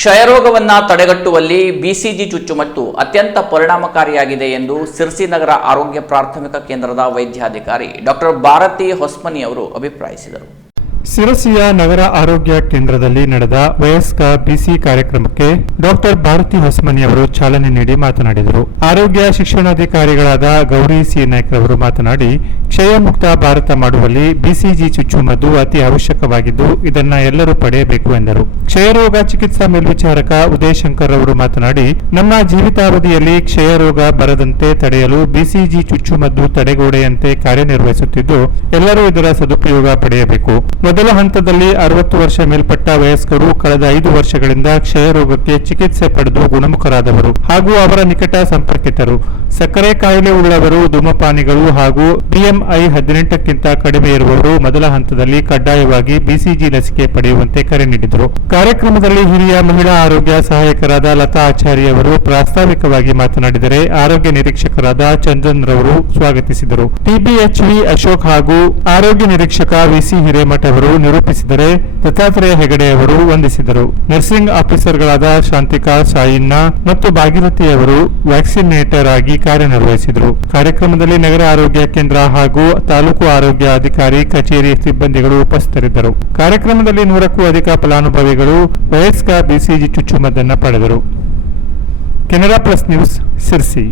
ಕ್ಷಯರೋಗವನ್ನ ತಡೆಗಟ್ಟುವಲ್ಲಿ ಬಿಸಿಜಿ ಚುಚ್ಚುಮದ್ದು ಅತ್ಯಂತ ಪರಿಣಾಮಕಾರಿಯಾಗಿದೆ ಎಂದು ಸಿರ್ಸಿ ನಗರ ಆರೋಗ್ಯ ಪ್ರಾಥಮಿಕ ಕೇಂದ್ರದ ವೈದ್ಯಾಧಿಕಾರಿ ಡಾಕ್ಟರ್ ಭಾರತಿ ಹೊಸ್ಮನಿ ಅವರು ಅಭಿಪ್ರಾಯಿಸಿದರು. ಸಿರಸಿಯ ನಗರ ಆರೋಗ್ಯ ಕೇಂದ್ರದಲ್ಲಿ ನಡೆದ ವಯಸ್ಕ ಬಿಸಿ ಕಾರ್ಯಕ್ರಮಕ್ಕೆ ಡಾಕ್ಟರ್ ಭಾರತಿ ಹೊಸಮನಿ ಅವರು ಚಾಲನೆ ನೀಡಿ ಮಾತನಾಡಿದರು. ಆರೋಗ್ಯ ಶಿಕ್ಷಣಾಧಿಕಾರಿಗಳಾದ ಗೌರಿ ಸಿ. ನಾಯ್ಕ್ ಅವರು ಮಾತನಾಡಿ, ಕ್ಷಯ ಮುಕ್ತ ಭಾರತ ಮಾಡುವಲ್ಲಿ ಬಿಸಿಜಿ ಚುಚ್ಚುಮದ್ದು ಅತಿ ಅವಶ್ಯಕವಾಗಿದ್ದು ಇದನ್ನ ಎಲ್ಲರೂ ಪಡೆಯಬೇಕು ಎಂದರು. ಕ್ಷಯರೋಗ ಚಿಕಿತ್ಸಾ ಮೇಲ್ವಿಚಾರಕ ಉದಯಶಂಕರ್ ಅವರು ಮಾತನಾಡಿ, ನಮ್ಮ ಜೀವಿತಾವಧಿಯಲ್ಲಿ ಕ್ಷಯರೋಗ ಬರದಂತೆ ತಡೆಯಲು ಬಿಸಿಜಿ ಚುಚ್ಚುಮದ್ದು ತಡೆಗೋಡೆಯಂತೆ ಕಾರ್ಯನಿರ್ವಹಿಸುತ್ತಿದ್ದು ಎಲ್ಲರೂ ಇದರ ಸದುಪಯೋಗ ಪಡೆಯಬೇಕು. ಮೊದಲ ಹಂತದಲ್ಲಿ ಅರವತ್ತು ವರ್ಷ ಮೇಲ್ಪಟ್ಟ ವಯಸ್ಕರು ಕಳೆದ ಐದು ವರ್ಷಗಳಿಂದ ಕ್ಷಯ ರೋಗಕ್ಕೆ ಚಿಕಿತ್ಸೆ ಪಡೆದು ಗುಣಮುಖರಾದವರು ಹಾಗೂ ಅವರ ನಿಕಟ ಸಂಪರ್ಕಿತರು. ಸಕ್ಕರೆ ಕಾಯಿಲೆ ಉಳ್ಳವರು, ಧೂಮಪಾನಿಗಳು ಹಾಗೂ ಬಿಎಂಐ ಹದಿನೆಂಟಕ್ಕಿಂತ ಕಡಿಮೆ ಇರುವವರು ಮೊದಲ ಹಂತದಲ್ಲಿ ಕಡ್ಡಾಯವಾಗಿ ಬಿಸಿಜಿ ಲಸಿಕೆ ಪಡೆಯುವಂತೆ ಕರೆ ನೀಡಿದರು. ಕಾರ್ಯಕ್ರಮದಲ್ಲಿ ಹಿರಿಯ ಮಹಿಳಾ ಆರೋಗ್ಯ ಸಹಾಯಕರಾದ ಲತಾ ಆಚಾರ್ಯ ಅವರು ಪ್ರಾಸ್ತಾವಿಕವಾಗಿ ಮಾತನಾಡಿದರೆ ಆರೋಗ್ಯ ನಿರೀಕ್ಷಕರಾದ ಚಂದನ್ ರವರು ಸ್ವಾಗತಿಸಿದರು. ಟಿಬಿಎಚ್ವಿ ಅಶೋಕ್ ಹಾಗೂ ಆರೋಗ್ಯ ನಿರೀಕ್ಷಕ ವಿಸಿ ಹಿರೇಮಠ ಅವರು ನಿರೂಪಿಸಿದರೆ ದತ್ತಾತ್ರೇಯ ಹೆಗಡೆಯವರು ವಂದಿಸಿದರು. ನರ್ಸಿಂಗ್ ಆಫೀಸರ್ಗಳಾದ ಶಾಂತಿಕಾ ಸಾಯಿನ್ನ ಮತ್ತು ಭಾಗೀರಥಿ ಅವರು ವ್ಯಾಕ್ಸಿನೇಟರ್ ಆಗಿ ಕಾರ್ಯನಿರ್ವಹಿಸಿದರು. ಕಾರ್ಯಕ್ರಮದಲ್ಲಿ ನಗರ ಆರೋಗ್ಯ ಕೇಂದ್ರ ಹಾಗೂ ತಾಲೂಕು ಆರೋಗ್ಯ ಅಧಿಕಾರಿ, ಕಚೇರಿ ಸಿಬ್ಬಂದಿಗಳು ಉಪಸ್ಥಿತರಿದ್ದರು. ಕಾರ್ಯಕ್ರಮದಲ್ಲಿ ನೂರಕ್ಕೂ ಅಧಿಕ ಫಲಾನುಭವಿಗಳು ವಯಸ್ಕ ಬಿಸಿಜಿ ಚುಚ್ಚುಮದ್ದನ್ನು ಪಡೆದರು. Canara plus news, Sirsi.